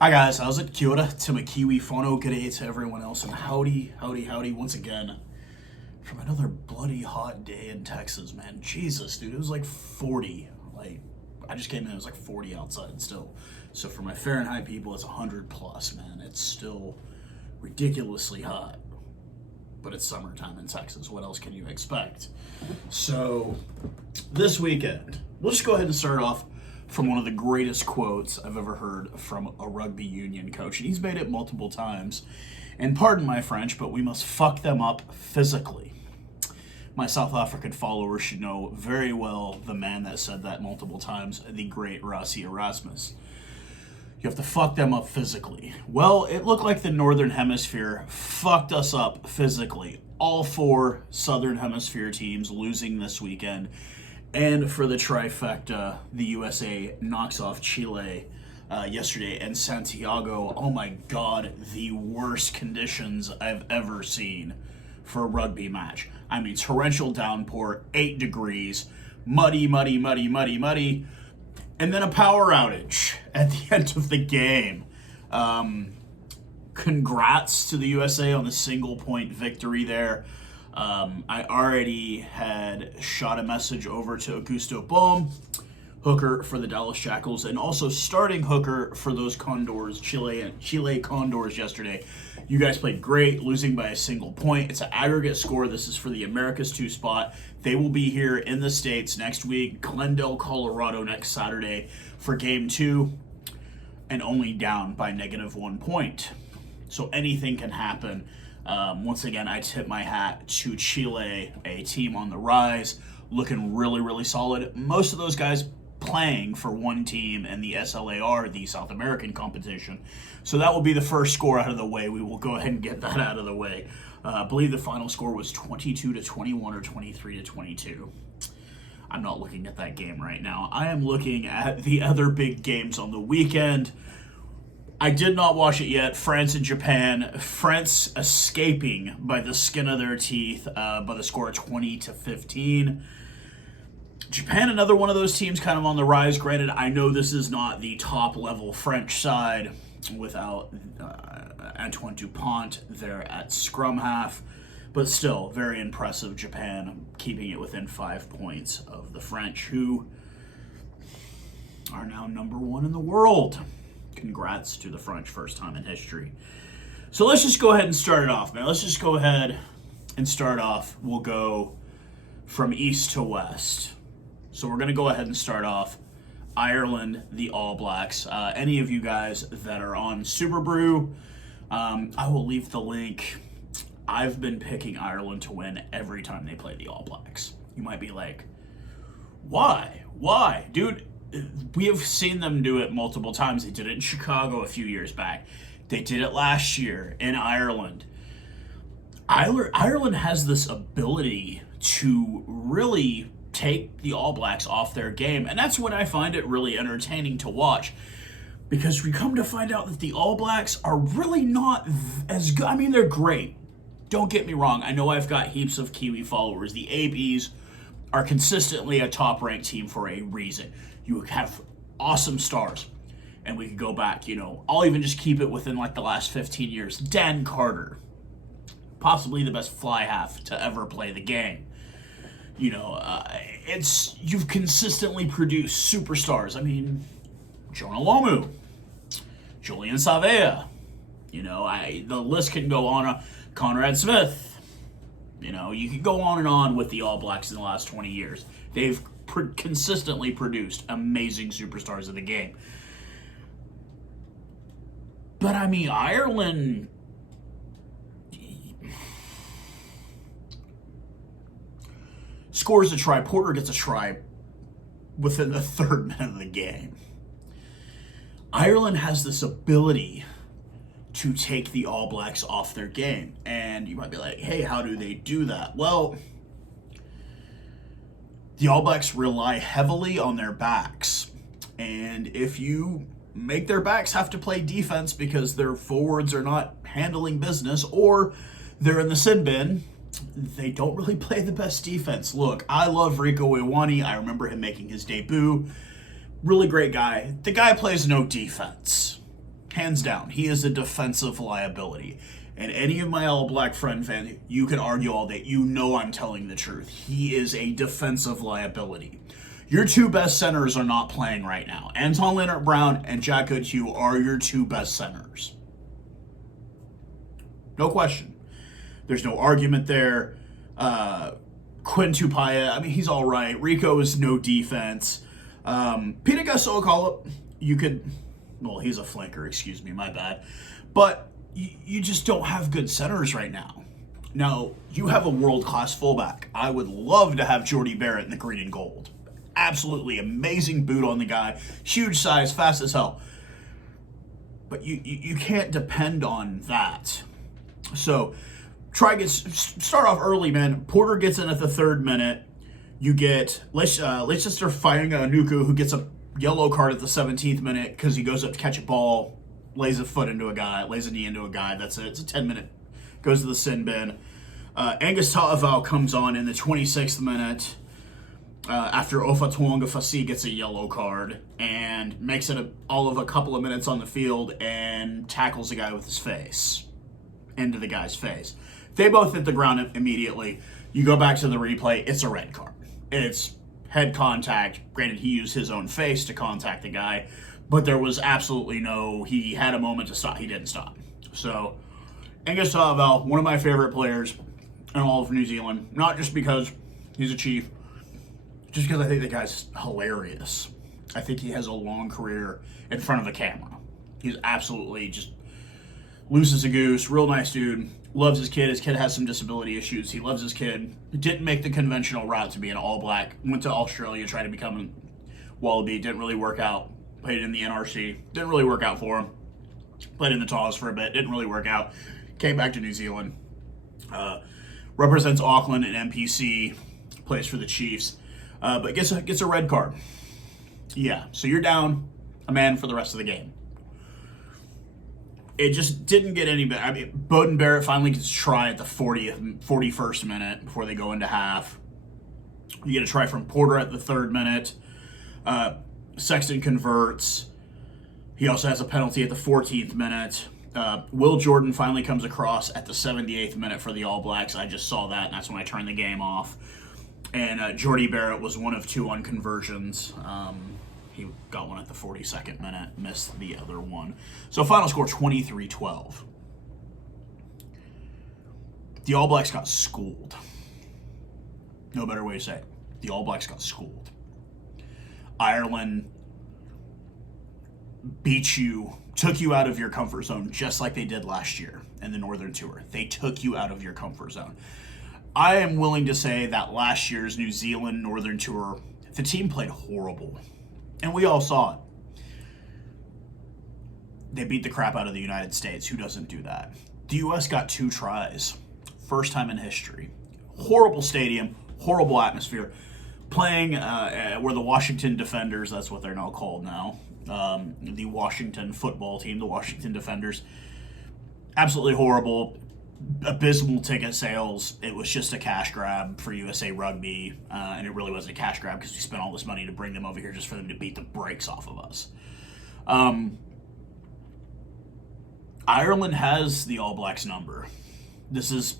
Hi guys, how's it? Kia ora to my Kiwi whanau, g'day to everyone else, and howdy once again from another bloody hot day in Texas, man. Jesus, dude, it was like 40. I just came in, it was like 40 outside still. So for my Fahrenheit people, it's 100 plus, man. It's still ridiculously hot, but it's summertime in Texas. What else can you expect? So this weekend, we'll just go ahead and start off from one of the greatest quotes I've ever heard from a rugby union coach. And he's made it multiple times. And pardon my French, but we must fuck them up physically. My South African followers should know very well the man that said that multiple times, the great Rassie Erasmus. You have to fuck them up physically. Well, it looked like the Northern Hemisphere fucked us up physically. All four Southern Hemisphere teams losing this weekend. And for the trifecta, the USA knocks off Chile yesterday, and Santiago, oh my God, the worst conditions I've ever seen for a rugby match. I mean, torrential downpour, 8 degrees, muddy, and then a power outage at the end of the game. Congrats to the USA on the single point victory there. I already had shot a message over to Augusto Bohm, hooker for the Dallas Jackals, and also starting hooker for those Condors, Chile Condors yesterday. You guys played great, losing by a single point. It's an aggregate score. This is for the Americas 2 spot. They will be here in the States next week, Glendale, Colorado next Saturday for game 2, and only down by -1 point. So anything can happen. Once again, I tip my hat to Chile, a team on the rise, looking really solid. Most of those guys playing for one team in the SLAR, the South American competition. So that will be the first score out of the way. We will go ahead and get that out of the way. I believe the final score was 22-21 or 23-22. I'm not looking at that game right now. I am looking at the other big games on the weekend. I did not watch it yet. France and Japan. France escaping by the skin of their teeth by the score of 20-15. Japan, another one of those teams kind of on the rise. Granted, I know this is not the top level French side without Antoine Dupont there at scrum half. But still, very impressive. Japan keeping it within 5 points of the French, who are now #1 in the world. Congrats to the French, first time in history. So let's just go ahead and start it off, man. Let's just go ahead and start off. We'll go from east to west. So we're going to go ahead and start off Ireland, the All Blacks. Any of you guys that are on Super Brew, I will leave the link. I've been picking Ireland to win every time they play the All Blacks. You might be like, why? Why? Dude, we have seen them do it multiple times. They did it in Chicago a few years back. They did it last year in Ireland. Ireland has this ability to really take the All Blacks off their game, and that's when I find it really entertaining to watch, because we come to find out that the All Blacks are really not as good. I mean, they're great. Don't get me wrong. I know I've got heaps of Kiwi followers. The ABs are consistently a top-ranked team for a reason. You have awesome stars. And we could go back, I'll even just keep it within like the last 15 years. Dan Carter, possibly the best fly half to ever play the game. You've consistently produced superstars. I mean, Jonah Lomu, Julian Savea, the list can go on. Conrad Smith, you could go on and on with the All Blacks in the last 20 years. They've consistently produced amazing superstars of the game. But I mean, Ireland scores a try. Porter gets a try within the 3rd minute of the game. Ireland has this ability to take the All Blacks off their game. And you might be like, hey, how do they do that? Well, the All Blacks rely heavily on their backs. And if you make their backs have to play defense because their forwards are not handling business, or they're in the sin bin, they don't really play the best defense. Look, I love Rico Ioane. I remember him making his debut. Really great guy. The guy plays no defense. Hands down, he is a defensive liability. And any of my All Black friend fans, you can argue all day. You know I'm telling the truth. He is a defensive liability. Your two best centers are not playing right now. Anton Leonard-Brown and Jack Goodhue are your two best centers. No question. There's no argument there. Quinn Tupaia, I mean, he's all right. Rico is no defense. Peter Gasol, you could, well, he's a flanker, excuse me, my bad. But you just don't have good centers right now. Now, you have a world-class fullback. I would love to have Jordy Barrett in the green and gold. Absolutely amazing boot on the guy. Huge size, fast as hell. But you can't depend on that. So, start off early, man. Porter gets in at the 3rd minute. You get Leicester Fainganuku, who gets a yellow card at the 17th minute because he goes up to catch a ball, lays a knee into a guy. That's it. It's a 10-minute. Goes to the sin bin. Angus Ta'avao comes on in the 26th minute after Ofa Tuongafasi gets a yellow card and makes it all of a couple of minutes on the field and tackles the guy with his face into the guy's face. They both hit the ground immediately. You go back to the replay, it's a red card. It's head contact. Granted, he used his own face to contact the guy, but there was absolutely he had a moment to stop. He didn't stop. So, Angus Ta'avao, one of my favorite players in all of New Zealand, not just because he's a Chief, just because I think the guy's hilarious. I think he has a long career in front of the camera. He's absolutely just loose as a goose, real nice dude, loves his kid. His kid has some disability issues. He loves his kid. Didn't make the conventional route to be an All Black. Went to Australia, tried to become a Wallaby. Didn't really work out. Played in the NRC. Didn't really work out for him. Played in the Taws for a bit. Didn't really work out. Came back to New Zealand. Represents Auckland and NPC. Plays for the Chiefs. But gets a red card. Yeah, so you're down a man for the rest of the game. It just didn't get any better. I mean, Bowden Barrett finally gets a try at the 41st minute before they go into half. You get a try from Porter at the 3rd minute. Sexton converts. He also has a penalty at the 14th minute. Will Jordan finally comes across at the 78th minute for the All Blacks. I just saw that, and that's when I turned the game off. And Jordy Barrett was one of 2 on conversions. He got one at the 42nd minute, missed the other one. So final score, 23-12. The All Blacks got schooled. No better way to say it. The All Blacks got schooled. Ireland beat you, took you out of your comfort zone, just like they did last year in the Northern Tour. They took you out of your comfort zone. I am willing to say that last year's New Zealand Northern Tour, the team played horrible. And we all saw it. They beat the crap out of the United States. Who doesn't do that? The U.S. got 2 tries. First time in history. Horrible stadium, horrible atmosphere. Playing where the Washington Defenders, that's what they're now called now, the Washington football team, the Washington Defenders. Absolutely horrible. Abysmal ticket sales. It was just a cash grab for USA Rugby, and it really wasn't a cash grab because we spent all this money to bring them over here just for them to beat the brakes off of us. Ireland has the All Blacks number. This is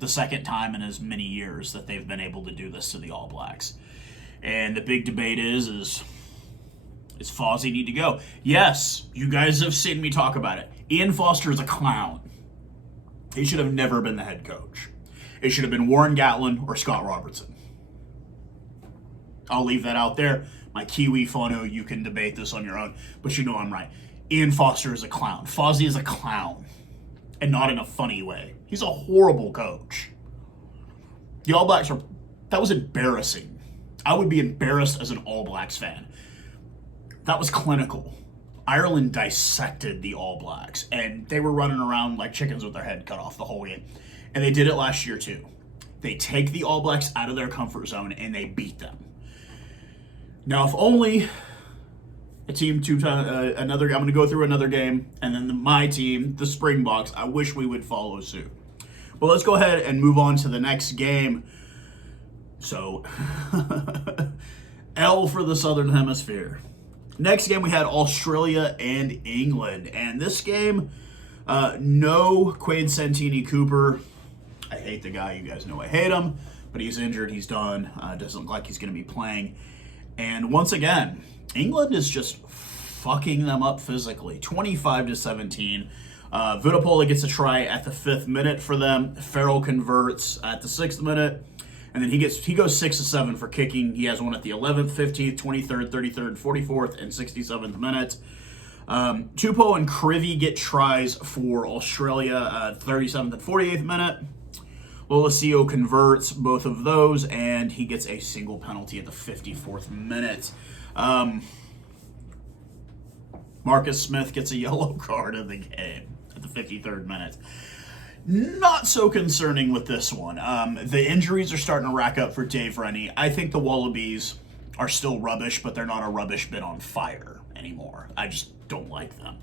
the second time in as many years that they've been able to do this to the All Blacks. And the big debate is Fozzie need to go? Yes, you guys have seen me talk about it. Ian Foster is a clown. He should have never been the head coach. It should have been Warren Gatland or Scott Robertson. I'll leave that out there. My Kiwi phono, you can debate this on your own, but you know I'm right. Ian Foster is a clown. Fozzie is a clown, and not in a funny way. He's a horrible coach. The All Blacks that was embarrassing. I would be embarrassed as an All Blacks fan. That was clinical. Ireland dissected the All Blacks, and they were running around like chickens with their head cut off the whole game. And they did it last year too. They take the All Blacks out of their comfort zone, and they beat them. Now, if only a team I'm going to go through another game, and then my team, the Springboks, I wish we would follow suit. But let's go ahead and move on to the next game. So, L for the Southern Hemisphere. Next game, we had Australia and England. And this game, no Quade Santini Cooper. I hate the guy. You guys know I hate him. But he's injured. He's done. Doesn't look like he's going to be playing. And once again, England is just fucking them up physically. 25-17. Vunipola gets a try at the 5th minute for them. Farrell converts at the 6th minute. And then he goes 6 of 7 for kicking. He has one at the 11th, 15th, 23rd, 33rd, 44th, and 67th minute. Tupou and Krivy get tries for Australia, 37th and 48th minute. Lolesio converts both of those, and he gets a single penalty at the 54th minute. Marcus Smith gets a yellow card in the game at the 53rd minute. Not so concerning with this one. The injuries are starting to rack up for Dave Rennie. I think the Wallabies are still rubbish, but they're not a rubbish bin on fire anymore. I just don't like them.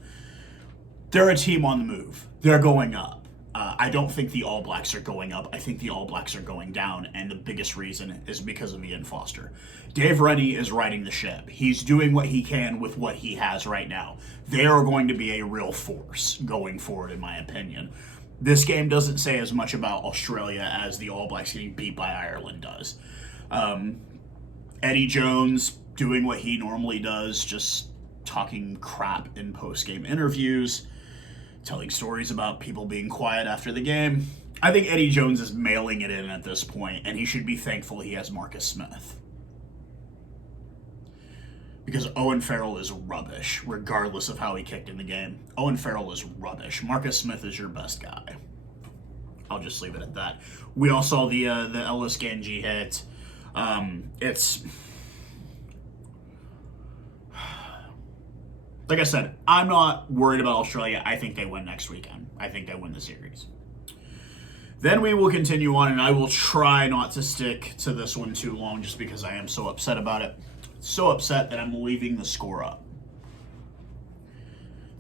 They're a team on the move. They're going up. I don't think the All Blacks are going up. I think the All Blacks are going down, and the biggest reason is because of Ian Foster. Dave Rennie is riding the ship. He's doing what he can with what he has right now. They are going to be a real force going forward, in my opinion. This game doesn't say as much about Australia as the All Blacks getting beat by Ireland does. Eddie Jones doing what he normally does, just talking crap in post-game interviews, telling stories about people being quiet after the game. I think Eddie Jones is mailing it in at this point, and he should be thankful he has Marcus Smith. Because Owen Farrell is rubbish, regardless of how he kicked in the game. Owen Farrell is rubbish. Marcus Smith is your best guy. I'll just leave it at that. We all saw the Ellis Ganji hit. It's... Like I said, I'm not worried about Australia. I think they win next weekend. I think they win the series. Then we will continue on, and I will try not to stick to this one too long just because I am so upset about it. So upset that I'm leaving the score up.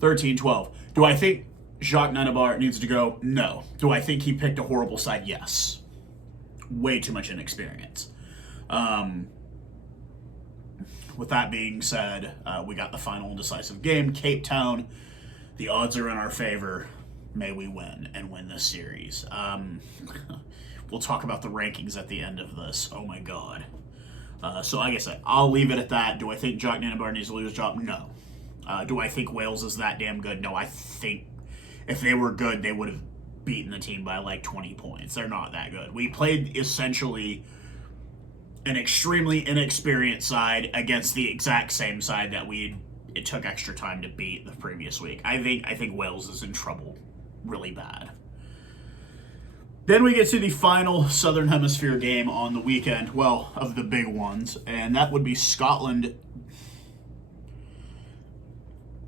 13-12. Do I think Jacques Nienaber needs to go? No. Do I think he picked a horrible side? Yes. Way too much inexperience. With that being said, we got the final and decisive game. Cape Town, the odds are in our favor. May we win and win this series. We'll talk about the rankings at the end of this. Oh my God. So like I said, I'll leave it at that. Do I think Jacques Nienaber needs to lose his job? No. Do I think Wales is that damn good? No, I think if they were good, they would have beaten the team by like 20 points. They're not that good. We played essentially an extremely inexperienced side against the exact same side that it took extra time to beat the previous week. I think Wales is in trouble really bad. Then we get to the final Southern Hemisphere game on the weekend, well, of the big ones, and that would be Scotland.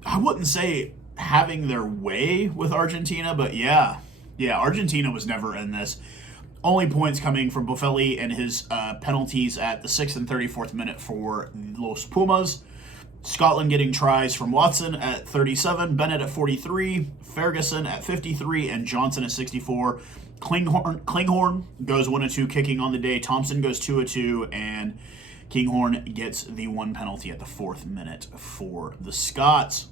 I wouldn't say having their way with Argentina, but yeah, Argentina was never in this. Only points coming from Boffelli and his penalties at the 6th and 34th minute for Los Pumas. Scotland getting tries from Watson at 37, Bennett at 43, Ferguson at 53, and Johnson at 64. Klinghorn goes 1-2 kicking on the day. Thompson goes 2-2, and Kinghorn gets the one penalty at the 4th minute for the Scots.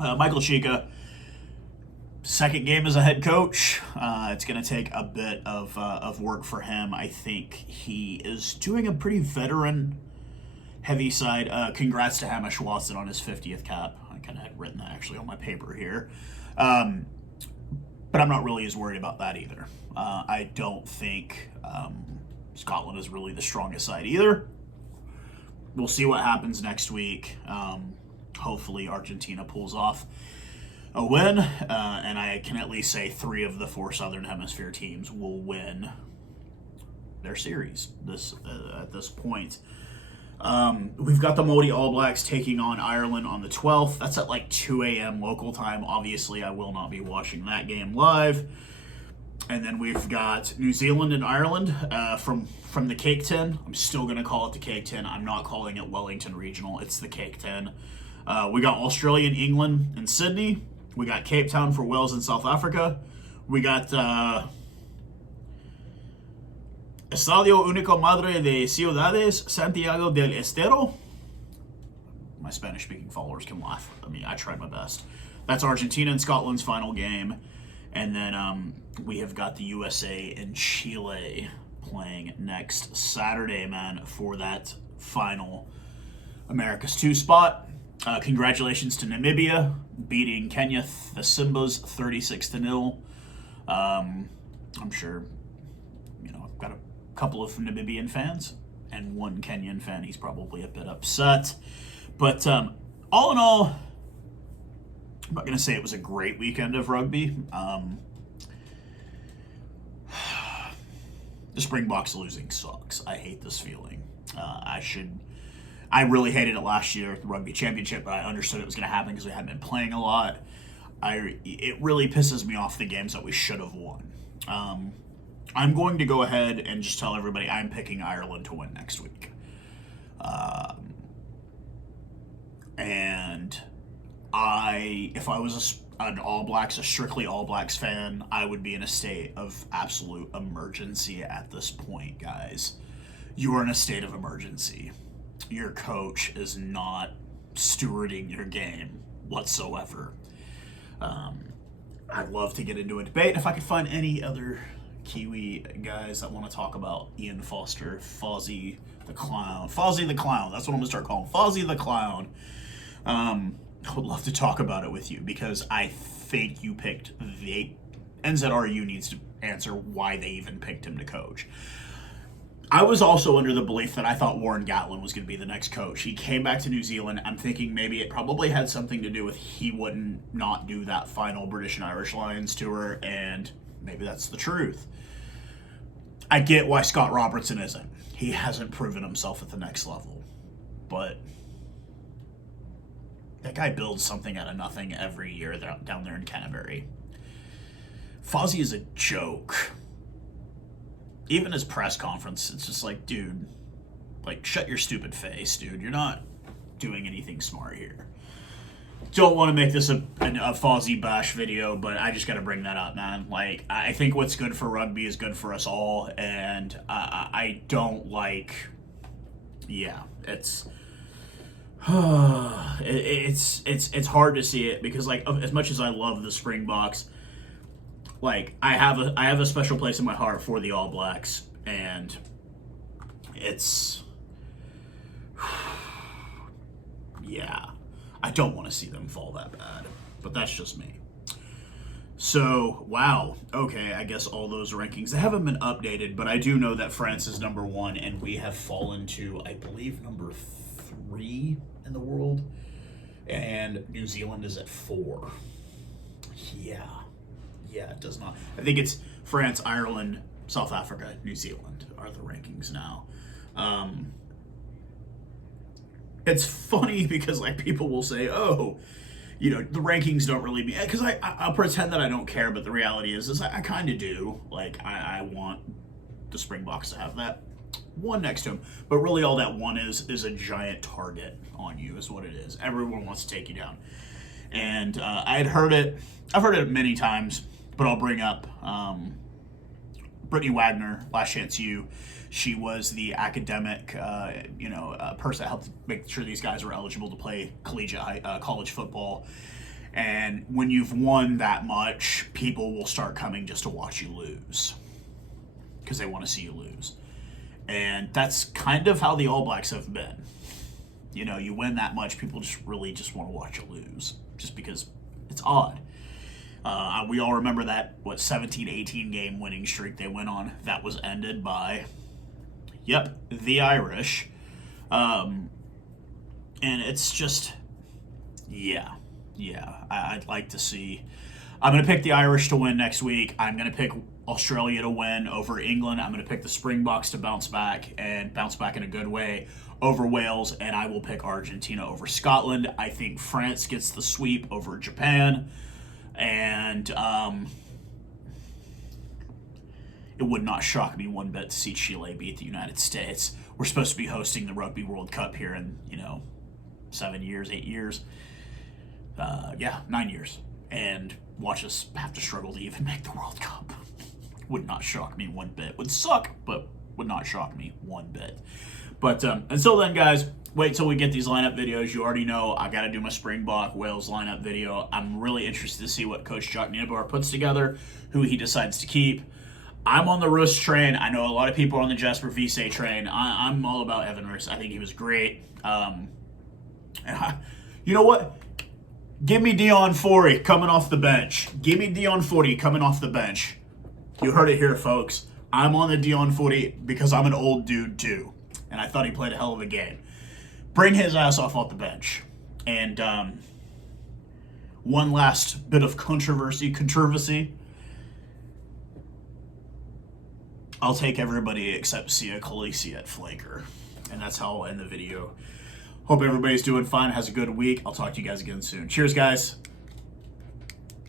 Michael Cheika, second game as a head coach. It's going to take a bit of work for him. I think he is doing a pretty veteran heavy side. Congrats to Hamish Watson on his 50th cap. I kind of had written that actually on my paper here. But I'm not really as worried about that either. I don't think Scotland is really the strongest side either. We'll see what happens next week. Hopefully Argentina pulls off a win, and I can at least say 3 of the 4 Southern Hemisphere teams will win their series at this point. We've got the Māori All Blacks taking on Ireland on the 12th. That's at like 2 a.m. local time. Obviously, I will not be watching that game live. And then we've got New Zealand and Ireland from the Cake Tin. I'm still going to call it the Cake Tin. I'm not calling it Wellington Regional. It's the Cake Tin. We got Australia and England and Sydney. We got Cape Town for Wales and South Africa. We got Estadio Único Madre de Ciudades, Santiago del Estero. my Spanish-speaking followers can laugh at me. I tried my best. That's Argentina and Scotland's final game. And then we have got the USA and Chile playing next Saturday, man, for that final America's 2 spot. Congratulations to Namibia beating Kenya, the Simbas, 36-0. I'm sure, I've got a couple of Namibian fans and one Kenyan fan. He's probably a bit upset. But all in all, I'm not going to say it was a great weekend of rugby. The Springboks losing sucks. I hate this feeling. I really hated it last year at the Rugby Championship, but I understood it was going to happen because we hadn't been playing a lot. It really pisses me off the games that we should have won. I'm going to go ahead and just tell everybody I'm picking Ireland to win next week. And if I was an All Blacks, a strictly All Blacks fan, I would be in a state of absolute emergency at this point, guys. You are in a state of emergency. Your coach is not stewarding your game whatsoever. I'd love to get into a debate. If I could find any other Kiwi guys that want to talk about Ian Foster, Fozzie the Clown. Fozzie the Clown, that's what I'm going to start calling Fozzie the Clown. I would love to talk about it with you because I think you picked NZRU needs to answer why they even picked him to coach. I was also under the belief that I thought Warren Gatland was going to be the next coach. He came back to New Zealand. I'm thinking maybe it probably had something to do with he wouldn't not do that final British and Irish Lions tour, and maybe that's the truth. I get why Scott Robertson isn't. He hasn't proven himself at the next level. But that guy builds something out of nothing every year down there in Canterbury. Fozzie is a joke. Even his press conference, it's just like, dude, shut your stupid face, dude. You're not doing anything smart here. Don't want to make this a Fozzie bash video, but I just got to bring that up, man. I think what's good for rugby is good for us all, and I don't like... Yeah, it's hard to see it because, as much as I love the Springboks, I have a special place in my heart for the All Blacks, and it's... Yeah. I don't want to see them fall that bad, but that's just me. So, wow. Okay, I guess all those rankings, they haven't been updated, but I do know that France is number 1, and we have fallen to, I believe, number 3 in the world, and New Zealand is at 4. Yeah, it does not. I think it's France, Ireland, South Africa, New Zealand are the rankings now. It's funny because people will say, oh, the rankings don't really mean, because I'll pretend that I don't care, but the reality is I kind of do. I want the Springboks to have that 1 next to him, but really all that 1 is a giant target on you is what it is. Everyone wants to take you down. And I've heard it many times, but I'll bring up Brittany Wagner, Last Chance U. She was the academic, person that helped make sure these guys were eligible to play college football. And when you've won that much, people will start coming just to watch you lose because they want to see you lose. And that's kind of how the All Blacks have been. You win that much, people just want to watch you lose just because it's odd. We all remember that, 17-18 game winning streak they went on. That was ended by... Yep, the Irish. And it's just, I'd like to see. I'm going to pick the Irish to win next week. I'm going to pick Australia to win over England. I'm going to pick the Springboks to bounce back in a good way over Wales. And I will pick Argentina over Scotland. I think France gets the sweep over Japan. And, it would not shock me one bit to see Chile beat the United States. We're supposed to be hosting the Rugby World Cup here in, 7 years, 8 years. 9 years. And watch us have to struggle to even make the World Cup. Would not shock me one bit. Would suck, but would not shock me one bit. But until then, guys, wait till we get these lineup videos. You already know I got to do my Springbok Wales lineup video. I'm really interested to see what Coach Jacques Nienaber puts together, who he decides to keep. I'm on the Rus train. I know a lot of people are on the Jasper Vise train. I'm all about Evan Rus. I think he was great. You know what? Give me Dion Forey coming off the bench. Give me Dion Forey coming off the bench. You heard it here, folks. I'm on the Dion Forey because I'm an old dude, too. And I thought he played a hell of a game. Bring his ass off the bench. And one last bit of controversy. I'll take everybody except Sia Khaleesi at flanker. And that's how I'll end the video. Hope everybody's doing fine, has a good week. I'll talk to you guys again soon. Cheers, guys.